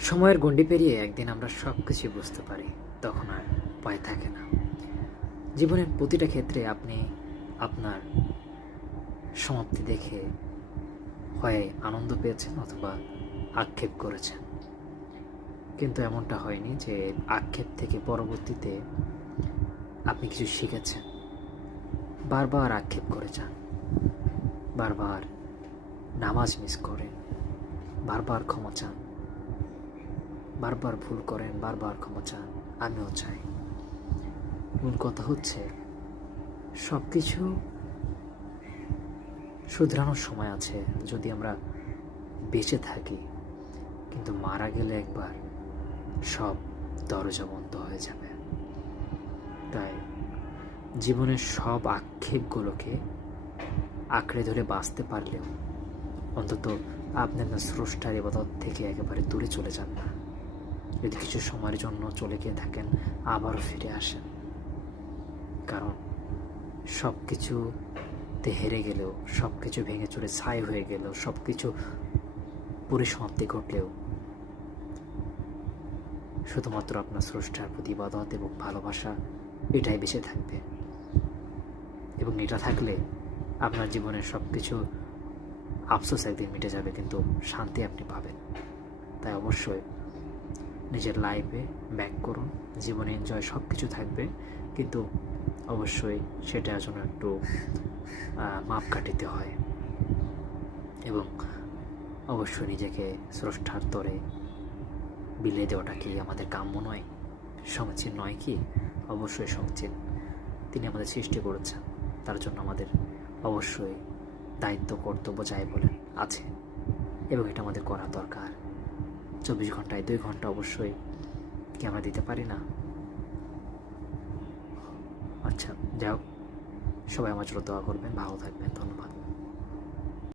সময়ের গণ্ডি পেরিয়ে একদিন আমরা সব কিছুই বুঝতে পারি, তখন আর ভয় থাকে না। জীবনের প্রতিটা ক্ষেত্রে আপনি আপনার সমাপ্তি দেখে হয় আনন্দ পেয়েছেন অথবা আক্ষেপ করেছেন। কিন্তু এমনটা হয়নি যে আক্ষেপ থেকে পরবর্তীতে আপনি কিছু শিখেছেন। বারবার আক্ষেপ করে যান। বারবার নামাজ মিস করেন। বারবার ক্ষমা চান। বারবার ভুল করেন, বারবার ক্ষমা চান, আমিও চাই। মূল কথা হচ্ছে সব কিছু শুধরানোর সময় আছে, যদি আমরা বেঁচে থাকি, কিন্তু মারা গেলে একবার সব দরজা বন্ধ হয়ে যাবে। তাই জীবনের সব আক্ষেপগুলোকে আঁকড়ে ধরে বাঁচতে পারলেও অন্তত আপনি আপনার স্রষ্টার এবাদত থেকে একেবারে দূরে চলে যান না। যদি কিছু সময়ের জন্য চলে গিয়ে থাকেন, আবারও ফিরে আসেন। কারণ সব কিছুতে হেরে গেলেও সব কিছু ভেঙে চুরে ছাই হয়ে গেলেও সব কিছু পরিসমাপ্তি ঘটলেও শুধুমাত্র আপনার স্রষ্টার প্রতি ইবাদত এবং ভালোবাসা এটাই বেঁচে থাকবে। এবং এটা থাকলে আপনার জীবনের সব কিছু আফসোস একদিন মিটে যাবে, কিন্তু শান্তি আপনি পাবেন। তাই অবশ্যই নিজের লাইফে ব্যাক করুন জীবনে এনজয় সব কিছু থাকবে কিন্তু অবশ্যই সেটা জন্য একটু আহ, মাপ কাটিতে হয় এবং অবশ্যই নিজেকে স্রষ্টার তরে বিলিয়ে দেওয়াটা কি আমাদের কাম্য নয়? সমীচীন নয় কি? অবশ্যই সমীচীন তিনি আমাদের সৃষ্টি করেছেন তার জন্য আমাদের অবশ্যই দায়িত্ব কর্তব্য যাই বলেন আছে এবং এটা আমাদের করা দরকার। চব্বিশ ঘন্টায় দুই ঘণ্টা অবশ্যই কি আমরা দিতে পারি না? আচ্ছা যাই হোক, সবাই আমার জন্য দোয়া করবেন, ভালো থাকবেন, ধন্যবাদ।